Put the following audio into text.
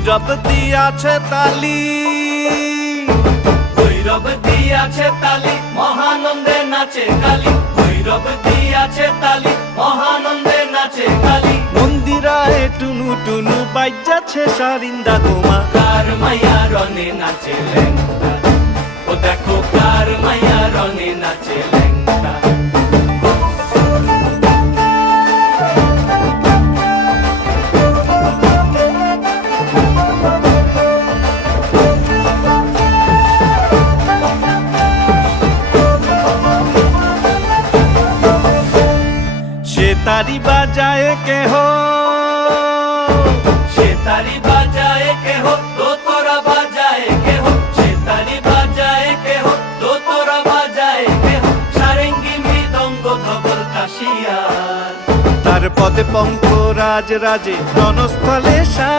ভৈরব দিয়াছে তালি, ভৈরব দিয়াছে তালি, মহানন্দে নাচে কালী। ভৈরব দিয়াছে তালি, মহানন্দে নাচে কালী। মন্দিরায় টুনু টুনু বাজ্যাছে সারিন্দা গোমা। কার মাইয়া রনে নাচে ল্যাংটা, ও দেখো কার মাইয়া রনে নাচে ল্যাংটা। সে তারি বাজায় কেহ, সে তারি বাজায় কেহ, দোতরা বাজায় কেহ। সে তারি বাজায় কেহ, দোতরা বাজায় কেহ। সারেঙ্গি মৃদঙ্গ ধবল কাশিয়ার। তার পদে পঙ্ক রাজ রাজে রণস্থলে শ্যাম